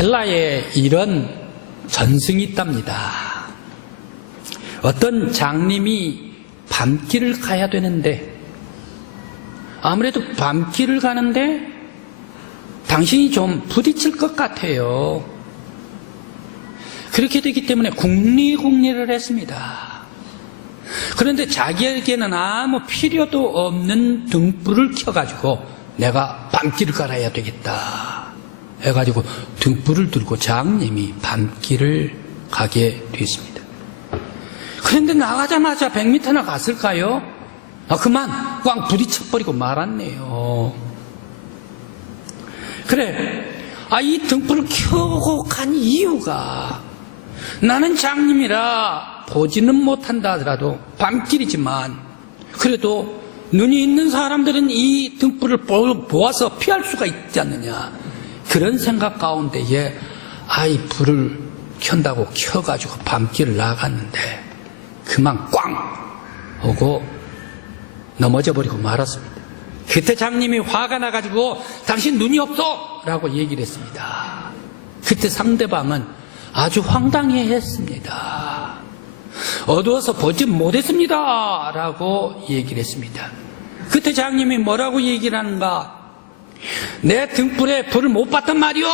헬라에 이런 전승이 있답니다. 어떤 장님이 밤길을 가야 되는데, 아무래도 밤길을 가는데 당신이 좀 부딪힐 것 같아요. 그렇게 되기 때문에 궁리를 했습니다. 그런데 자기에게는 아무 필요도 없는 등불을 켜가지고 내가 밤길을 갈아야 되겠다 해가지고 등불을 들고 장님이 밤길을 가게 됐습니다. 그런데 나가자마자 100m나 갔을까요? 그만 꽝 부딪혀버리고 말았네요. 그래, 이 등불을 켜고 간 이유가, 나는 장님이라 보지는 못한다 하더라도 밤길이지만 그래도 눈이 있는 사람들은 이 등불을 보아서 피할 수가 있지 않느냐, 그런 생각 가운데에 이 불을 켠다고 켜가지고 밤길을 나갔는데 그만 꽝 하고 넘어져 버리고 말았습니다. 그때 장님이 화가 나가지고 당신 눈이 없어 라고 얘기를 했습니다. 그때 상대방은 아주 황당해했습니다. 어두워서 보지 못했습니다 라고 얘기를 했습니다. 그때 장님이 뭐라고 얘기를 하는가? 내 등불에 불을 못 봤단 말이오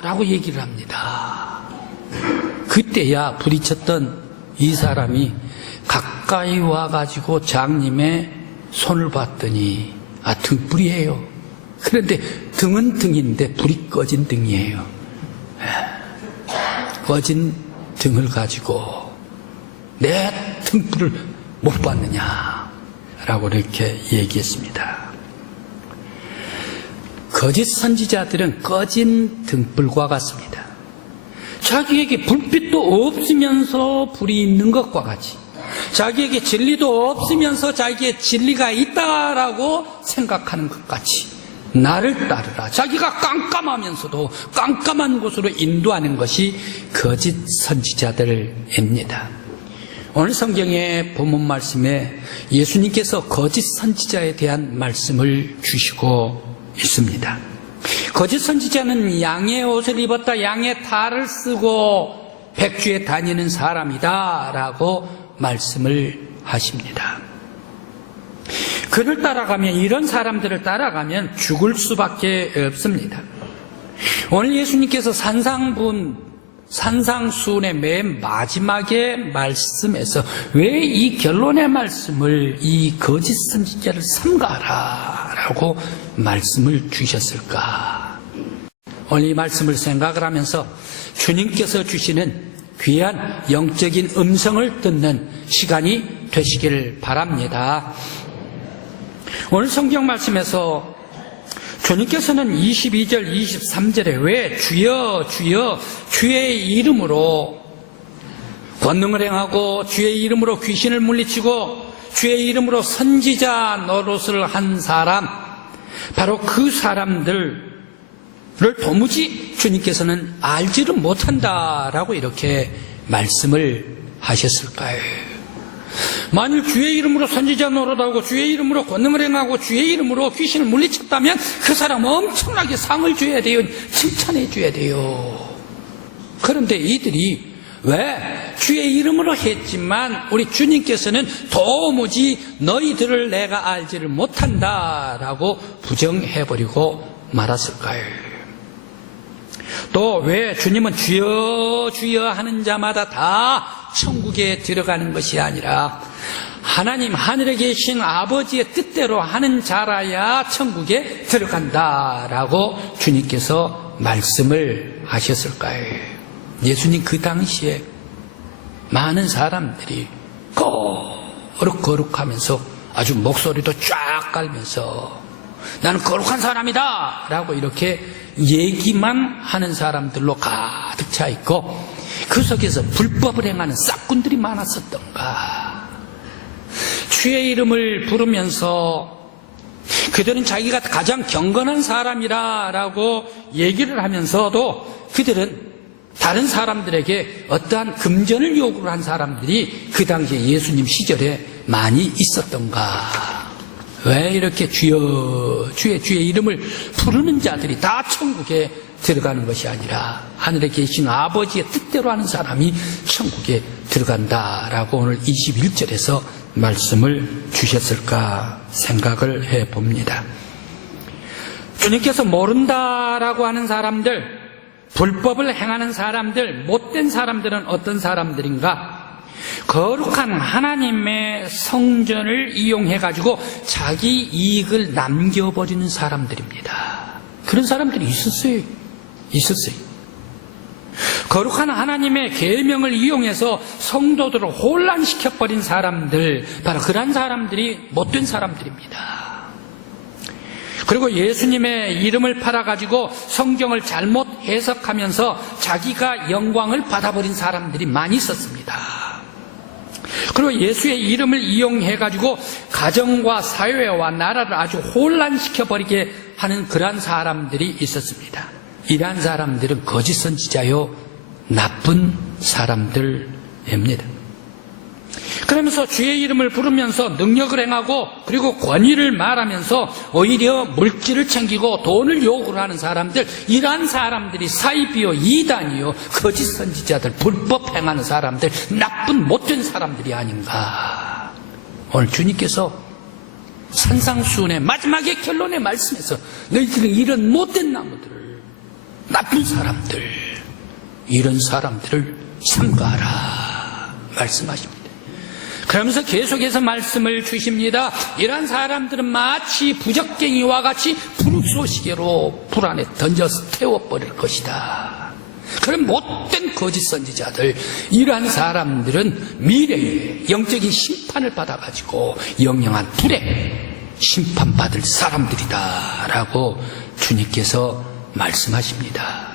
라고 얘기를 합니다. 그때야 부딪혔던 이 사람이 가까이 와가지고 장님의 손을 봤더니 등불이에요. 그런데 등은 등인데 불이 꺼진 등이에요. 꺼진 등을 가지고 내 등불을 못 봤느냐 라고 이렇게 얘기했습니다. 거짓 선지자들은 꺼진 등불과 같습니다. 자기에게 불빛도 없으면서 불이 있는 것과 같이, 자기에게 진리도 없으면서 자기의 진리가 있다라고 생각하는 것 같이 나를 따르라, 자기가 깜깜하면서도 깜깜한 곳으로 인도하는 것이 거짓 선지자들입니다. 오늘 성경의 본문 말씀에 예수님께서 거짓 선지자에 대한 말씀을 주시고 있습니다. 거짓 선지자는 양의 옷을 입었다, 양의 탈을 쓰고 백주에 다니는 사람이다 라고 말씀을 하십니다. 그를 따라가면, 이런 사람들을 따라가면 죽을 수밖에 없습니다. 오늘 예수님께서 산상수훈의 맨 마지막에 말씀에서 왜 이 결론의 말씀을 이 거짓 선지자를 삼가라 라고 말씀을 주셨을까? 오늘 이 말씀을 생각을 하면서 주님께서 주시는 귀한 영적인 음성을 듣는 시간이 되시길 바랍니다. 오늘 성경 말씀에서 주님께서는 22절, 23절에 왜 주여 주여 주의 이름으로 권능을 행하고 주의 이름으로 귀신을 물리치고 주의 이름으로 선지자 노릇을 한 사람, 바로 그 사람들을 도무지 주님께서는 알지를 못한다라고 이렇게 말씀을 하셨을까요? 만일 주의 이름으로 선지자 노릇하고 주의 이름으로 권능을 행하고 주의 이름으로 귀신을 물리쳤다면 그 사람 엄청나게 상을 줘야 돼요. 칭찬해 줘야 돼요. 그런데 이들이 왜 주의 이름으로 했지만 우리 주님께서는 도무지 너희들을 내가 알지를 못한다라고 부정해버리고 말았을까요? 또 왜 주님은 주여 주여 하는 자마다 다 천국에 들어가는 것이 아니라 하나님 하늘에 계신 아버지의 뜻대로 하는 자라야 천국에 들어간다라고 주님께서 말씀을 하셨을까요? 예수님 그 당시에 많은 사람들이 거룩하면서 아주 목소리도 쫙 깔면서 나는 거룩한 사람이다 라고 이렇게 얘기만 하는 사람들로 가득 차 있고, 그 속에서 불법을 행하는 싹군들이 많았었던가. 주의 이름을 부르면서 그들은 자기가 가장 경건한 사람이라고 얘기를 하면서도 그들은 다른 사람들에게 어떠한 금전을 요구를 한 사람들이 그 당시에 예수님 시절에 많이 있었던가. 왜 이렇게 주여 주의 이름을 부르는 자들이 다 천국에 들어가는 것이 아니라 하늘에 계신 아버지의 뜻대로 하는 사람이 천국에 들어간다라고 오늘 21절에서 말씀을 주셨을까 생각을 해봅니다. 주님께서 모른다라고 하는 사람들, 불법을 행하는 사람들, 못된 사람들은 어떤 사람들인가? 거룩한 하나님의 성전을 이용해가지고 자기 이익을 남겨버리는 사람들입니다. 그런 사람들이 있었어요. 거룩한 하나님의 계명을 이용해서 성도들을 혼란시켜버린 사람들, 바로 그런 사람들이 못된 사람들입니다. 그리고 예수님의 이름을 팔아가지고 성경을 잘못 해석하면서 자기가 영광을 받아버린 사람들이 많이 있었습니다. 그리고 예수의 이름을 이용해가지고 가정과 사회와 나라를 아주 혼란시켜버리게 하는 그러한 사람들이 있었습니다. 이러한 사람들은 거짓 선지자요, 나쁜 사람들입니다. 그러면서 주의 이름을 부르면서 능력을 행하고 그리고 권위를 말하면서 오히려 물질을 챙기고 돈을 요구를 하는 사람들, 이러한 사람들이 사이비요, 이단이요, 거짓 선지자들, 불법 행하는 사람들, 나쁜 못된 사람들이 아닌가. 오늘 주님께서 산상수훈의 마지막에 결론의 말씀에서 너희들은 이런 못된 나무들을, 나쁜 사람들, 이런 사람들을 삼가하라 말씀하십니다. 그러면서 계속해서 말씀을 주십니다. 이러한 사람들은 마치 부적갱이와 같이 불쏘시개로 불 안에 던져서 태워버릴 것이다. 그런 못된 거짓 선지자들, 이러한 사람들은 미래에 영적인 심판을 받아가지고 영영한 불에 심판받을 사람들이다 라고 주님께서 말씀하십니다.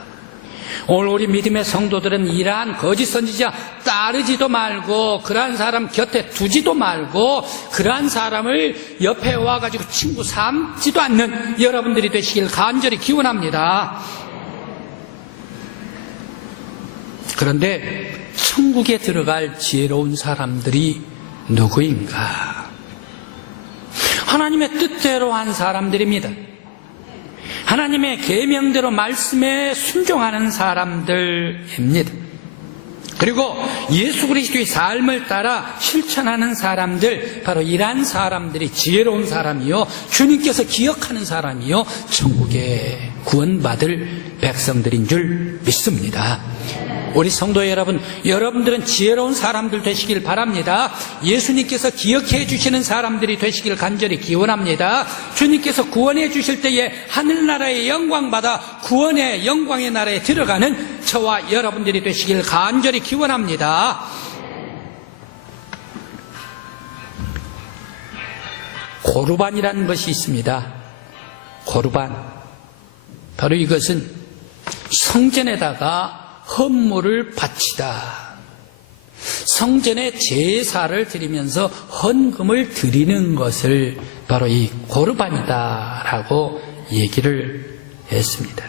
오늘 우리 믿음의 성도들은 이러한 거짓 선지자 따르지도 말고 그러한 사람 곁에 두지도 말고 그러한 사람을 옆에 와가지고 친구 삼지도 않는 여러분들이 되시길 간절히 기원합니다. 그런데 천국에 들어갈 지혜로운 사람들이 누구인가? 하나님의 뜻대로 한 사람들입니다. 하나님의 계명대로 말씀에 순종하는 사람들입니다. 그리고 예수 그리스도의 삶을 따라 실천하는 사람들, 바로 이러한 사람들이 지혜로운 사람이요, 주님께서 기억하는 사람이요, 천국에 구원받을 백성들인 줄 믿습니다. 우리 성도 여러분, 여러분들은 지혜로운 사람들 되시길 바랍니다. 예수님께서 기억해 주시는 사람들이 되시길 간절히 기원합니다. 주님께서 구원해 주실 때에 하늘나라의 영광받아 구원의 영광의 나라에 들어가는 저와 여러분들이 되시길 간절히 기원합니다. 고르반이라는 것이 있습니다. 고르반, 바로 이것은 성전에다가 헌물을 바치다. 성전에 제사를 드리면서 헌금을 드리는 것을 바로 이 고르반이다라고 얘기를 했습니다.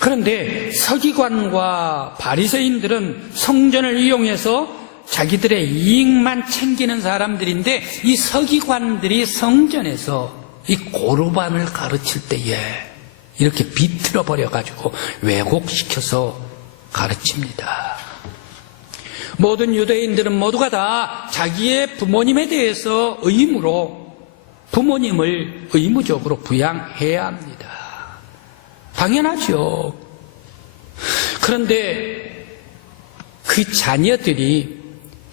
그런데 서기관과 바리새인들은 성전을 이용해서 자기들의 이익만 챙기는 사람들인데, 이 서기관들이 성전에서 이 고르반을 가르칠 때에 이렇게 비틀어 버려가지고 왜곡시켜서 가르칩니다. 모든 유대인들은 모두가 다 자기의 부모님에 대해서 부모님을 의무적으로 부양해야 합니다. 당연하죠. 그런데 그 자녀들이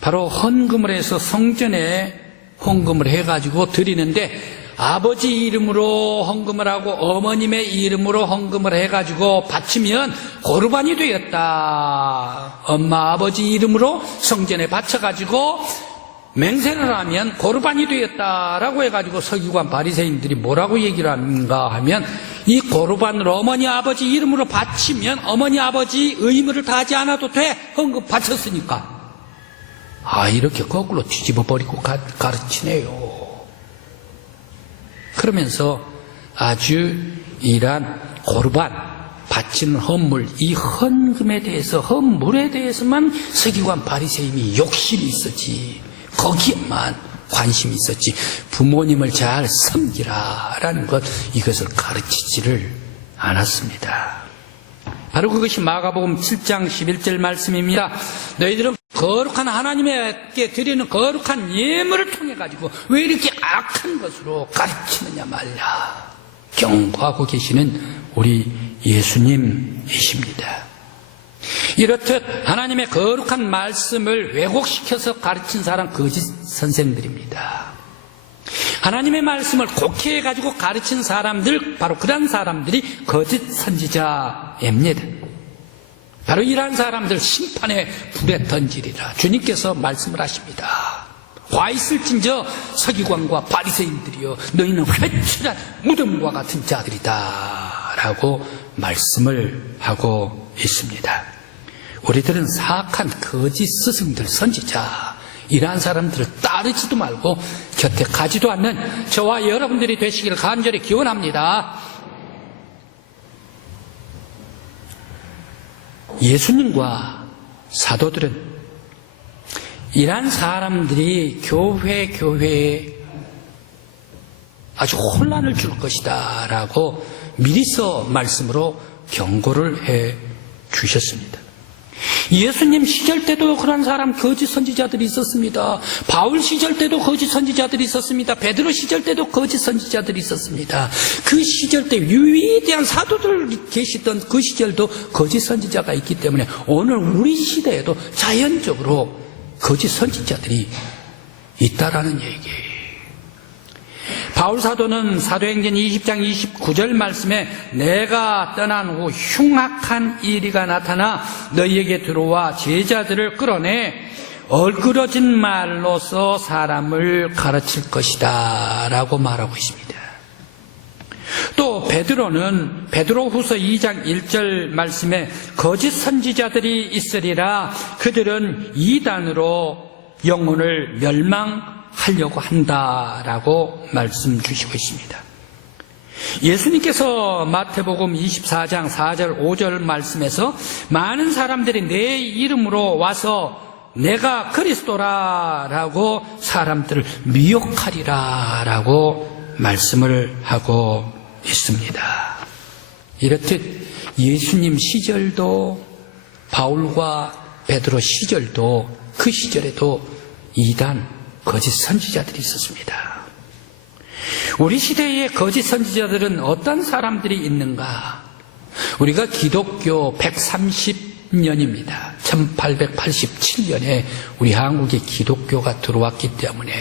바로 헌금을 해서 성전에 헌금을 해가지고 드리는데, 아버지 이름으로 헌금을 하고 어머님의 이름으로 헌금을 해가지고 바치면 고르반이 되었다. 엄마 아버지 이름으로 성전에 바쳐가지고 맹세를 하면 고르반이 되었다라고 해가지고 서기관 바리새인들이 뭐라고 얘기를 하는가 하면, 이 고르반으로 어머니 아버지 이름으로 바치면 어머니 아버지 의무를 다하지 않아도 돼. 헌금 바쳤으니까. 이렇게 거꾸로 뒤집어 버리고 가르치네요. 그러면서 아주 이러한 고르반, 바치는 헌물, 이 헌금에 대해서, 헌물에 대해서만 서기관 바리새인이 욕심이 있었지, 거기에만 관심이 있었지 부모님을 잘 섬기라라는 것, 이것을 가르치지를 않았습니다. 바로 그것이 마가복음 7장 11절 말씀입니다. 너희들은 거룩한 하나님께 드리는 거룩한 예물을 통해 가지고 왜 이렇게 악한 것으로 가르치느냐 말이야. 경고하고 계시는 우리 예수님이십니다. 이렇듯 하나님의 거룩한 말씀을 왜곡시켜서 가르친 사람 거짓 선생들입니다. 하나님의 말씀을 곡해 가지고 가르친 사람들, 바로 그런 사람들이 거짓 선지자입니다. 바로 이러한 사람들 심판의 불에 던지리라. 주님께서 말씀을 하십니다. 와 있을진저 서기관과 바리새인들이여, 너희는 회칠한 무덤과 같은 자들이다 라고 말씀을 하고 있습니다. 우리들은 사악한 거짓 스승들, 선지자, 이러한 사람들을 따르지도 말고 곁에 가지도 않는 저와 여러분들이 되시기를 간절히 기원합니다. 예수님과 사도들은 이러한 사람들이 교회에 아주 혼란을 줄 것이다 라고 미리서 말씀으로 경고를 해 주셨습니다. 예수님 시절 때도 그런 사람 거짓 선지자들이 있었습니다. 바울 시절 때도 거짓 선지자들이 있었습니다. 베드로 시절 때도 거짓 선지자들이 있었습니다. 그 시절 때 위대한 사도들 계시던 그 시절도 거짓 선지자가 있기 때문에 오늘 우리 시대에도 자연적으로 거짓 선지자들이 있다라는 얘기예요. 바울 사도는 사도행전 20장 29절 말씀에 내가 떠난 후 흉악한 이리가 나타나 너희에게 들어와 제자들을 끌어내 얼그러진 말로서 사람을 가르칠 것이다 라고 말하고 있습니다. 또 베드로는 베드로후서 2장 1절 말씀에 거짓 선지자들이 있으리라 그들은 이단으로 영혼을 멸망하려고 한다라고 말씀 주시고 있습니다. 예수님께서 마태복음 24장 4절 5절 말씀에서 많은 사람들이 내 이름으로 와서 내가 그리스도라라고 사람들을 미혹하리라라고 말씀을 하고 있습니다. 이렇듯 예수님 시절도 바울과 베드로 시절도 그 시절에도 이단 거짓 선지자들이 있었습니다. 우리 시대의 거짓 선지자들은 어떤 사람들이 있는가? 우리가 기독교 130년입니다. 1887년에 우리 한국에 기독교가 들어왔기 때문에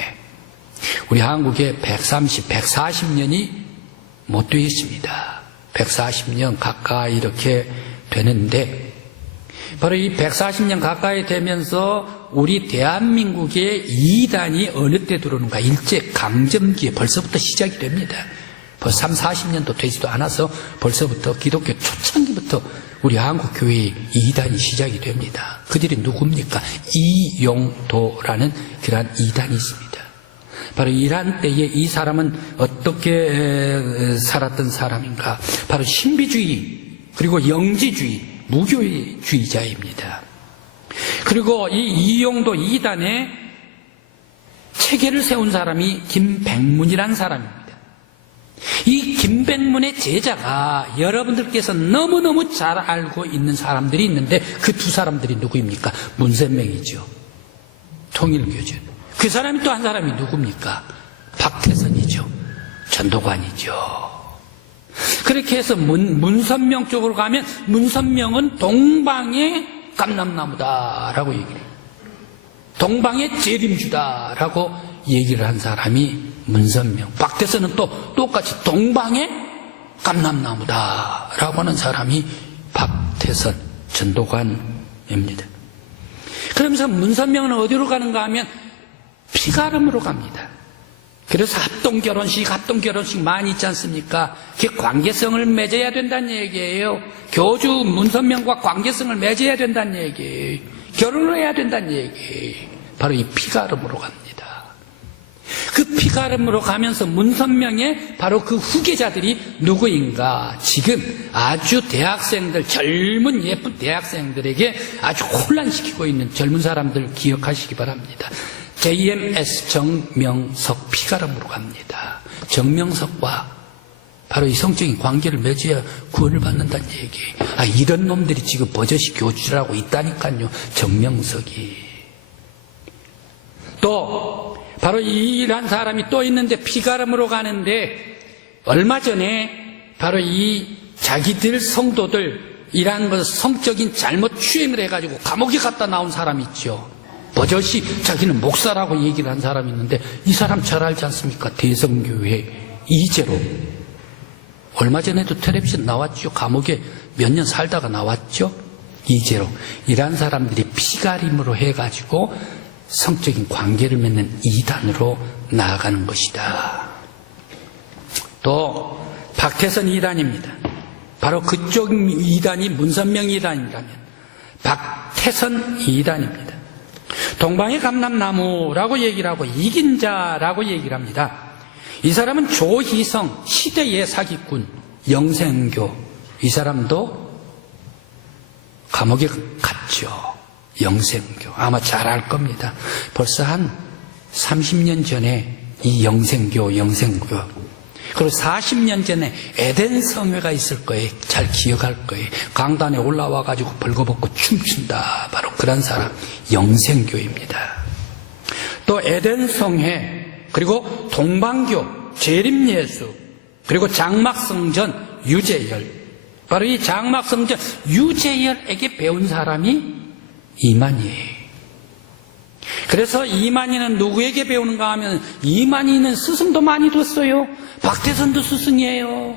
우리 한국에 140년이 못 되었습니다. 140년 가까이 이렇게 되는데 바로 이 140년 가까이 되면서 우리 대한민국의 이단이 어느 때 들어오는가? 일제강점기에 벌써부터 시작이 됩니다. 벌써 30-40년도 되지도 않아서 벌써부터 기독교 초창기부터 우리 한국교회의 이단이 시작이 됩니다. 그들이 누굽니까? 이용도라는 그러한 이단이 있습니다. 바로 이러한 때에 이 사람은 어떻게 살았던 사람인가? 바로 신비주의 그리고 영지주의 무교주의자입니다. 그리고 이 이용도 이단에 체계를 세운 사람이 김백문이라는 사람입니다. 이 김백문의 제자가 여러분들께서 너무너무 잘 알고 있는 사람들이 있는데 그 두 사람들이 누구입니까? 문선명이죠. 통일교죠. 그 사람이 또 한 사람이 누굽니까? 박태선이죠. 전도관이죠. 그렇게 해서 문선명 쪽으로 가면 문선명은 동방의 감람나무다라고 얘기를 해요. 동방의 재림주다라고 얘기를 한 사람이 문선명. 박태선은 또 똑같이 동방의 감람나무다라고 하는 사람이 박태선 전도관입니다. 그러면서 문선명은 어디로 가는가 하면 피가름으로 갑니다. 그래서 합동결혼식 많이 있지 않습니까? 그게 관계성을 맺어야 된다는 얘기예요. 교주 문선명과 관계성을 맺어야 된다는 얘기예요. 결혼을 해야 된다는 얘기예요. 바로 이 피가름으로 갑니다. 그 피가름으로 가면서 문선명의 바로 그 후계자들이 누구인가? 지금 아주 대학생들, 젊은 예쁜 대학생들에게 아주 혼란시키고 있는 젊은 사람들 기억하시기 바랍니다. JMS 정명석 피가람으로 갑니다. 정명석과 바로 이 성적인 관계를 맺어야 구원을 받는다는 얘기. 이런 놈들이 지금 버젓이 교주라고 있다니까요. 정명석이. 또 바로 이란 사람이 또 있는데 피가람으로 가는데 얼마 전에 바로 이 자기들 성도들 이란 성적인 잘못 추행을 해가지고 감옥에 갔다 나온 사람이 있죠. 버젓이 자기는 목사라고 얘기를 한 사람이 있는데 이 사람 잘 알지 않습니까? 대성교회 이재로. 얼마 전에도 텔레비전 나왔죠. 감옥에 몇 년 살다가 나왔죠. 이재로. 이란 사람들이 피가림으로 해가지고 성적인 관계를 맺는 이단으로 나아가는 것이다. 또 박태선 이단입니다. 바로 그쪽 이단이 문선명 이단이라면 박태선 이단입니다. 동방의 감람나무라고 얘기를 하고 이긴 자라고 얘기를 합니다. 이 사람은 조희성 시대의 사기꾼 영생교, 이 사람도 감옥에 갔죠. 영생교 아마 잘 알 겁니다. 벌써 한 30년 전에 이 영생교 그리고 40년 전에 에덴 성회가 있을 거예요. 잘 기억할 거예요. 강단에 올라와 가지고 벌거벗고 춤춘다. 바로 그런 사람 영생교입니다. 또 에덴 성회, 그리고 동방교, 재림예수, 그리고 장막성전 유재열. 바로 이 장막성전 유재열에게 배운 사람이 이만희예요. 그래서 이만희는 누구에게 배우는가 하면 이만희는 스승도 많이 뒀어요. 박태선도 스승이에요.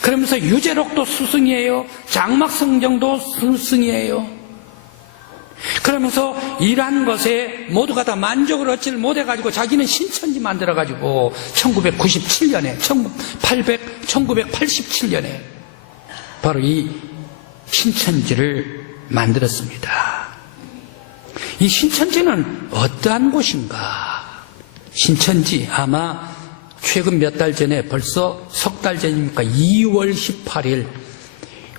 그러면서 유재록도 스승이에요. 장막성정도 스승이에요. 그러면서 이러한 것에 모두가 다 만족을 얻지를 못해가지고 자기는 신천지 만들어가지고 1997년에 1987년에 바로 이 신천지를 만들었습니다. 이 신천지는 어떠한 곳인가? 신천지 아마 최근 몇 달 전에 벌써 석 달 전입니까? 2월 18일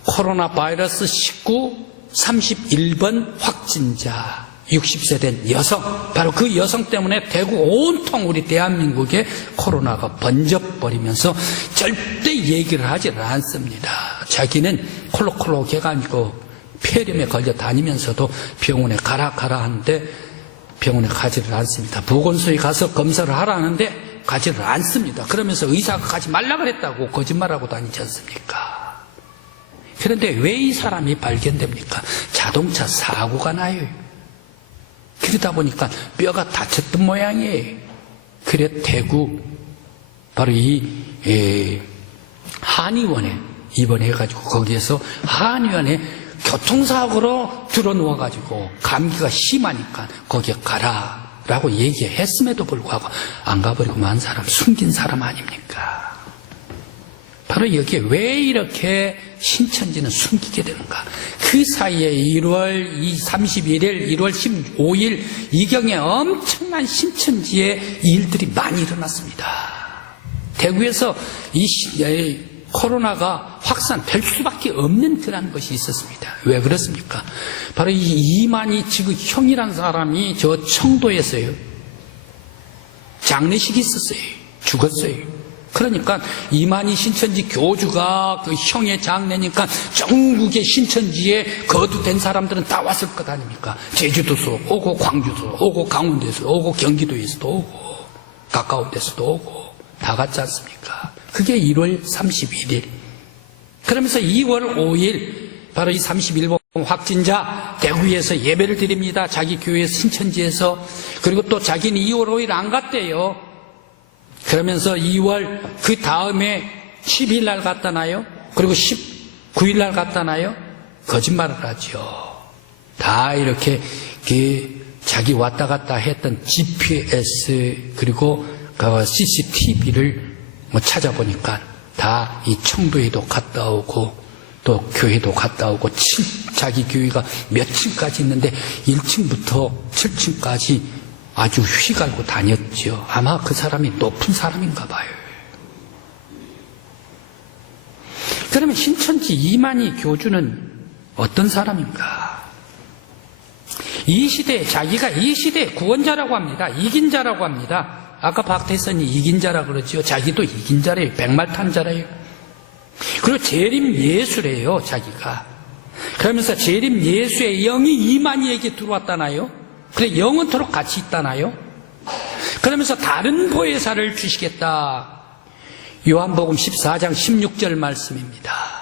코로나 바이러스 19 31번 확진자 60세 된 여성, 바로 그 여성 때문에 대구 온통 우리 대한민국에 코로나가 번져버리면서 절대 얘기를 하지를 않습니다. 자기는 콜록콜록해가 아니고 폐렴에 걸려 다니면서도 병원에 가라 하는데 병원에 가지를 않습니다. 보건소에 가서 검사를 하라는데 가지를 않습니다. 그러면서 의사가 가지 말라 그랬다고 거짓말하고 다니지 않습니까? 그런데 왜 이 사람이 발견됩니까? 자동차 사고가 나요. 그러다 보니까 뼈가 다쳤던 모양이에요. 그래 대구 바로 이 한의원에 입원해가지고 거기에서 한의원에 교통사고로 들어누워가지고 감기가 심하니까 거기에 가라라고 얘기했음에도 불구하고 안 가버리고 만 사람, 숨긴 사람 아닙니까? 바로 여기에 왜 이렇게 신천지는 숨기게 되는가? 그 사이에 1월 31일, 1월 15일 이경에 엄청난 신천지의 일들이 많이 일어났습니다. 대구에서 이 코로나가 확산될 수밖에 없는 그런 것이 있었습니다. 왜 그렇습니까? 바로 이 이만희 지금 형이라는 사람이 저 청도에서요. 장례식이 있었어요. 죽었어요. 그러니까 이만희 신천지 교주가 그 형의 장례니까 전국의 신천지에 거두된 사람들은 다 왔을 것 아닙니까? 제주도서 오고 광주도 오고 강원도에서 오고 경기도에서도 오고 가까운 데서도 오고 다 갔지 않습니까? 그게 1월 31일. 그러면서 2월 5일 바로 이 31번 확진자 대구에서 예배를 드립니다. 자기 교회 신천지에서. 그리고 또 자기는 2월 5일 안 갔대요. 그러면서 2월 그 다음에 10일 날 갔다 나요? 그리고 19일 날 갔다 나요? 거짓말을 하죠. 다 이렇게 자기 왔다 갔다 했던 GPS 그리고 CCTV를 찾아보니까 다 이 청도에도 갔다 오고 또 교회도 갔다 오고 자기 교회가 몇 층까지 있는데 1층부터 7층까지 아주 휘갈고 다녔죠. 아마 그 사람이 높은 사람인가 봐요. 그러면 신천지 이만희 교주는 어떤 사람인가? 이 시대에 자기가 이 시대의 구원자라고 합니다. 이긴 자라고 합니다. 아까 박태선이 이긴 자라 그러지요. 자기도 이긴 자래요. 백말탄 자래요. 그리고 재림 예수래요. 자기가. 그러면서 재림 예수의 영이 이만희에게 들어왔다나요? 그래 영원토록 같이 있다나요? 그러면서 다른 보혜사를 주시겠다. 요한복음 14장 16절 말씀입니다.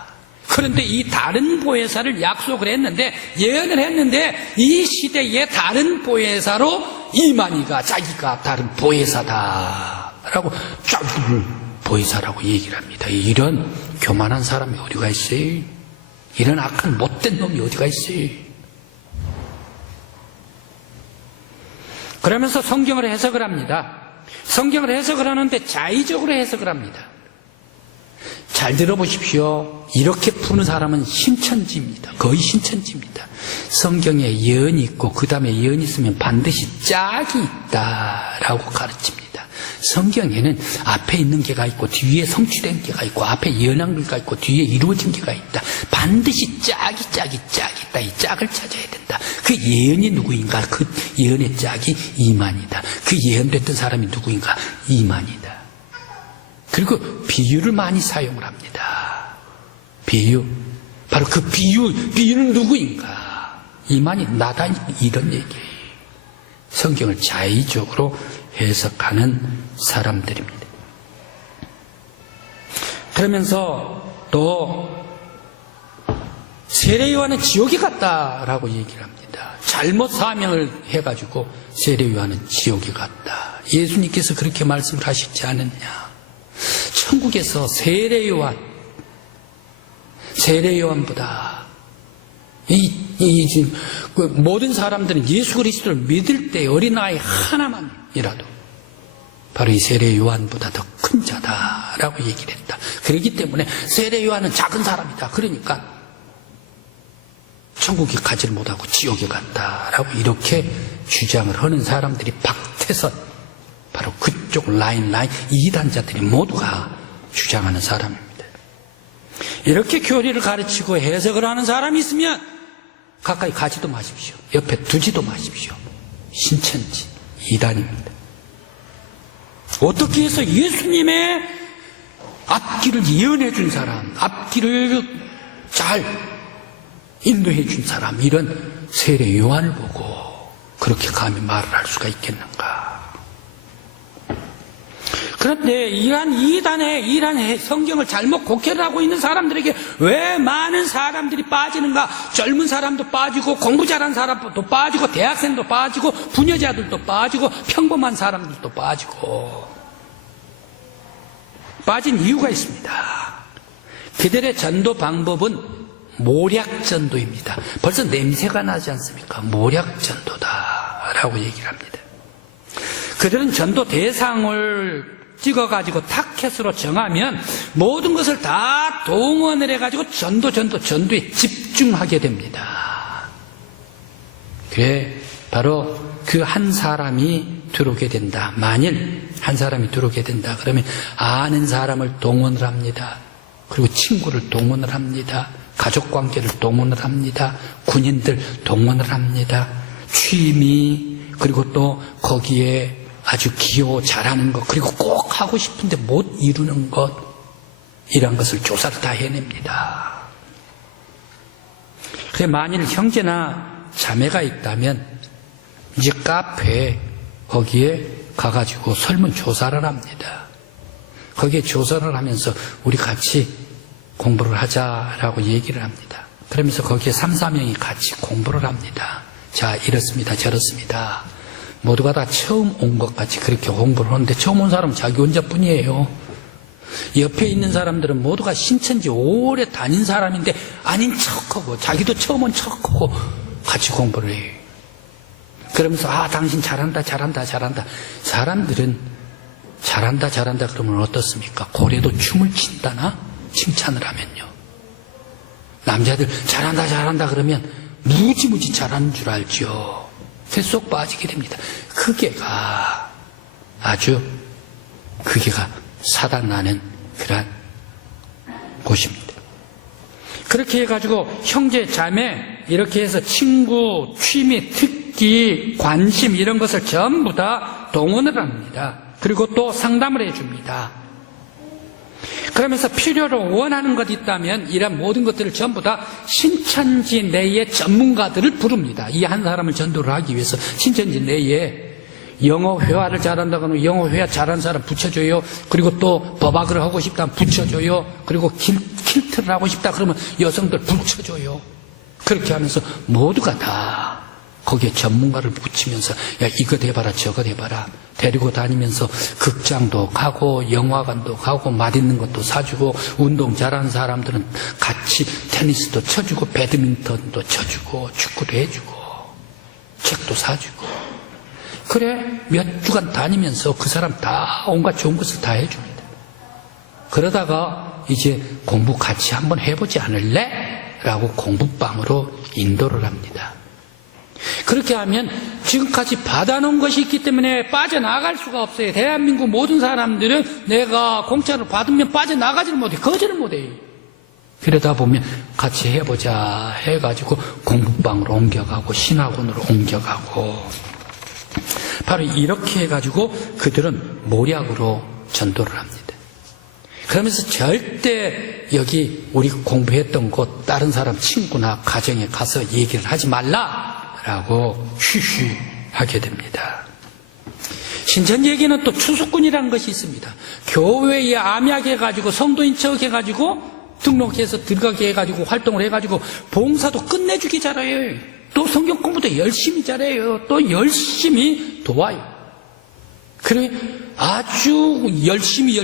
그런데 이 다른 보혜사를 약속을 했는데, 예언을 했는데, 이 시대의 다른 보혜사로 이만희가 자기가 다른 보혜사다 라고 쫙 보혜사라고 얘기를 합니다. 이런 교만한 사람이 어디가 있어요? 이런 악한 못된 놈이 어디가 있어요? 그러면서 성경을 해석을 합니다. 성경을 해석을 하는데 자의적으로 해석을 합니다. 잘 들어보십시오. 이렇게 푸는 사람은 신천지입니다. 거의 신천지입니다. 성경에 예언이 있고 그 다음에 예언이 있으면 반드시 짝이 있다라고 가르칩니다. 성경에는 앞에 있는 게가 있고 뒤에 성취된 게가 있고 앞에 예언한 게가 있고 뒤에 이루어진 게가 있다. 반드시 짝이 있다. 이 짝을 찾아야 된다. 그 예언이 누구인가? 그 예언의 짝이 이만이다. 그 예언됐던 사람이 누구인가? 이만이다. 그리고 비유를 많이 사용을 합니다. 비유. 바로 그 비유는 누구인가? 이만이 나다. 이런 얘기예요. 성경을 자의적으로 해석하는 사람들입니다. 그러면서 또 세례요한은 지옥에 갔다라고 얘기를 합니다. 잘못 사명을 해가지고 세례요한은 지옥에 갔다. 예수님께서 그렇게 말씀을 하시지 않았냐? 천국에서 세례요한보다 모든 사람들은 예수 그리스도를 믿을 때 어린아이 하나만이라도 바로 이 세례요한보다 더 큰 자다라고 얘기를 했다. 그렇기 때문에 세례요한은 작은 사람이다. 그러니까 천국에 가지를 못하고 지옥에 간다라고 이렇게 주장을 하는 사람들이 박태선, 바로 그쪽 라인 이단자들이 모두가 주장하는 사람입니다. 이렇게 교리를 가르치고 해석을 하는 사람이 있으면 가까이 가지도 마십시오. 옆에 두지도 마십시오. 신천지 이단입니다. 어떻게 해서 예수님의 앞길을 예언해 준 사람, 앞길을 잘 인도해 준 사람, 이런 세례 요한을 보고 그렇게 감히 말을 할 수가 있겠는가? 그런데 이란 성경을 잘못 곡해를 하고 있는 사람들에게 왜 많은 사람들이 빠지는가? 젊은 사람도 빠지고 공부 잘한 사람도 빠지고 대학생도 빠지고 부녀자들도 빠지고 평범한 사람들도 빠지고 빠진 이유가 있습니다. 그들의 전도 방법은 모략전도입니다. 벌써 냄새가 나지 않습니까? 모략전도다라고 얘기를 합니다. 그들은 전도 대상을 찍어가지고 타켓으로 정하면 모든 것을 다 동원을 해가지고 전도에 집중하게 됩니다. 그래, 바로 그 한 사람이 들어오게 된다. 만일 한 사람이 들어오게 된다. 그러면 아는 사람을 동원을 합니다. 그리고 친구를 동원을 합니다. 가족관계를 동원을 합니다. 군인들 동원을 합니다. 취미, 그리고 또 거기에 아주 기호 잘하는 것, 그리고 꼭 하고 싶은데 못 이루는 것, 이런 것을 조사를 다 해냅니다. 그래, 만일 형제나 자매가 있다면 이제 카페에 거기에 가가지고 설문조사를 합니다. 거기에 조사를 하면서 우리 같이 공부를 하자라고 얘기를 합니다. 그러면서 거기에 3, 4명이 같이 공부를 합니다. 자, 이렇습니다. 저렇습니다. 모두가 다 처음 온 것 같이 그렇게 공부를 하는데 처음 온 사람은 자기 혼자뿐이에요. 옆에 있는 사람들은 모두가 신천지 오래 다닌 사람인데 아닌 척하고 자기도 처음 온 척하고 같이 공부를 해요. 그러면서 당신 잘한다. 사람들은 잘한다 그러면 어떻습니까? 고래도 춤을 춘다나? 칭찬을 하면요. 남자들 잘한다 그러면 무지무지 잘하는 줄 알죠. 뱃속 빠지게 됩니다. 그게가 사단 나는 그런 곳입니다. 그렇게 해가지고 형제 자매 이렇게 해서 친구, 취미, 특기 특기, 관심 이런 것을 전부 다 동원을 합니다. 그리고 또 상담을 해줍니다. 그러면서 필요로 원하는 것 있다면 이런 모든 것들을 전부 다 신천지 내의 전문가들을 부릅니다. 이 한 사람을 전도를 하기 위해서 신천지 내에 영어 회화를 잘한다고 하면 영어 회화 잘하는 사람 붙여줘요. 그리고 또 법학을 하고 싶다면 붙여줘요. 그리고 킬트를 하고 싶다 그러면 여성들 붙여줘요. 그렇게 하면서 모두가 다 거기에 전문가를 붙이면서 야 이거 해봐라 저거 해봐라 데리고 다니면서 극장도 가고 영화관도 가고 맛있는 것도 사주고 운동 잘하는 사람들은 같이 테니스도 쳐주고 배드민턴도 쳐주고 축구도 해주고 책도 사주고 그래 몇 주간 다니면서 그 사람 다 온갖 좋은 것을 다 해줍니다. 그러다가 이제 공부 같이 한번 해보지 않을래? 라고 공부방으로 인도를 합니다. 그렇게 하면 지금까지 받아놓은 것이 있기 때문에 빠져나갈 수가 없어요. 대한민국 모든 사람들은 내가 공짜로 받으면 빠져나가지를 못해. 거절을 못해요. 그러다 보면 같이 해보자 해가지고 공부방으로 옮겨가고 신학원으로 옮겨가고 바로 이렇게 해가지고 그들은 모략으로 전도를 합니다. 그러면서 절대 여기 우리 공부했던 곳 다른 사람 친구나 가정에 가서 얘기를 하지 말라라고 쉬쉬하게 됩니다. 신천 얘기는 또 추수꾼이라는 것이 있습니다. 교회에 암약해가지고 성도인 척 해가지고 등록해서 들어가게 해가지고 활동을 해가지고 봉사도 끝내주기 잘해요. 또 성경 공부도 열심히 잘해요. 또 열심히 도와요. 그래 아주 열심히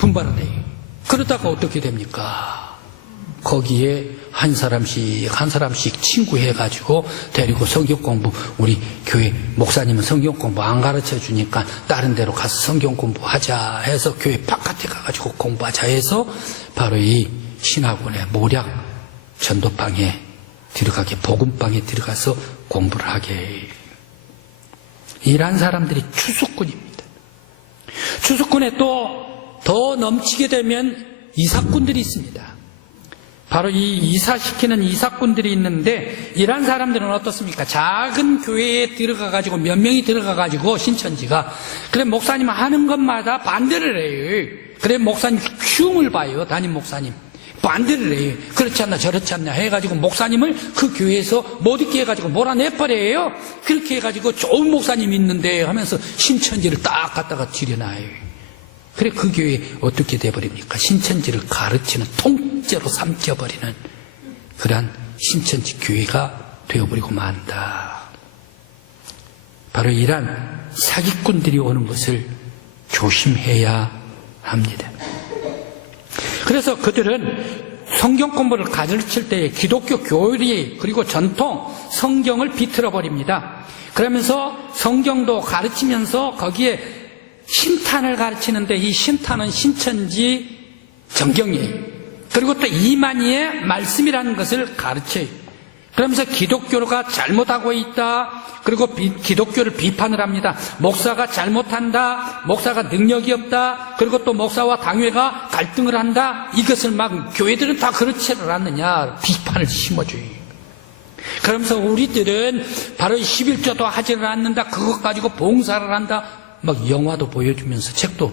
분발을 해요. 그러다가 어떻게 됩니까? 거기에 한 사람씩 친구해가지고 데리고 성경 공부 우리 교회 목사님은 성경 공부 안 가르쳐 주니까 다른 데로 가서 성경 공부하자 해서 교회 바깥에 가가지고 공부하자 해서 바로 이 신학원의 모략 전도방에 들어가게 복음방에 들어가서 공부를 하게 해요. 이런 사람들이 추수꾼입니다. 추수꾼에 또 더 넘치게 되면 이사꾼들이 있습니다. 바로 이 이사시키는 이사꾼들이 있는데 이런 사람들은 어떻습니까? 작은 교회에 들어가가지고 몇 명이 들어가가지고 신천지가 그래 목사님 하는 것마다 반대를 해요. 그래 목사님 흉을 봐요. 담임 목사님 반대를 해요. 그렇지 않나 저렇지 않나 해가지고 목사님을 그 교회에서 못 있게 해가지고 몰아내버려요. 그렇게 해가지고 좋은 목사님이 있는데 하면서 신천지를 딱 갖다가 들여놔요. 그래 그 교회 어떻게 돼버립니까? 신천지를 가르치는 통째로 삼켜버리는 그러한 신천지 교회가 되어버리고 만다. 바로 이러한 사기꾼들이 오는 것을 조심해야 합니다. 그래서 그들은 성경 공부를 가르칠 때에 기독교 교리 그리고 전통 성경을 비틀어 버립니다. 그러면서 성경도 가르치면서 거기에 신탄을 가르치는데 이 신탄은 신천지 정경이에요. 그리고 또 이만희의 말씀이라는 것을 가르쳐요. 그러면서 기독교가 잘못하고 있다. 그리고 기독교를 비판을 합니다. 목사가 잘못한다. 목사가 능력이 없다. 그리고 또 목사와 당회가 갈등을 한다. 이것을 막 교회들은 다 그렇지를 않느냐. 비판을 심어줘요. 그러면서 우리들은 바로 11조도 하지를 않는다. 그것 가지고 봉사를 한다. 막 영화도 보여주면서 책도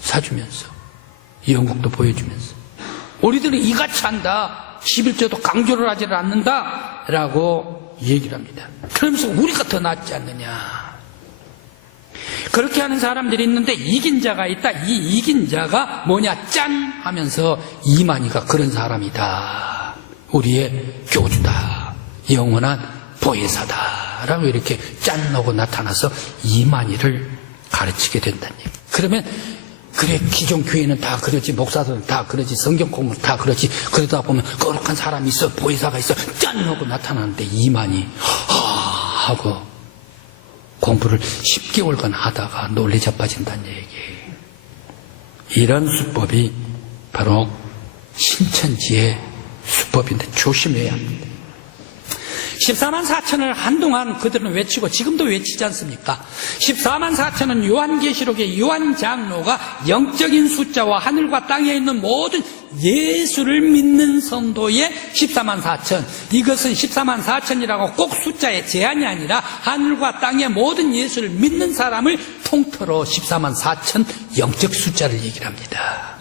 사주면서 연극도 보여주면서 우리들은 이같이 한다. 11조도 강조를 하지를 않는다. 라고 얘기를 합니다. 그러면서 우리가 더 낫지 않느냐. 그렇게 하는 사람들이 있는데 이긴 자가 있다. 이 이긴 자가 뭐냐 짠 하면서 이만희가 그런 사람이다. 우리의 교주다. 영원한 보혜사다. 라고 이렇게 짠 하고 나타나서 이만희를 가르치게 된다는 얘기. 그러면 그래 기존 교회는 다 그러지 목사들은 다 그러지 성경 공부는 다 그러지 그러다 보면 거룩한 사람이 있어 보혜사가 있어 짠 하고 나타나는데 이만희 하고 공부를 10개월간 하다가 논리 자빠진다는 얘기예요. 이런 수법이 바로 신천지의 수법인데 조심해야 합니다. 14만 4천을 한동안 그들은 외치고 지금도 외치지 않습니까? 14만 4천은 요한계시록의 요한 장로가 영적인 숫자와 하늘과 땅에 있는 모든 예수를 믿는 성도의 14만 4천. 이것은 14만 4천이라고 꼭 숫자의 제한이 아니라 하늘과 땅의 모든 예수를 믿는 사람을 통틀어 14만 4천 영적 숫자를 얘기를 합니다.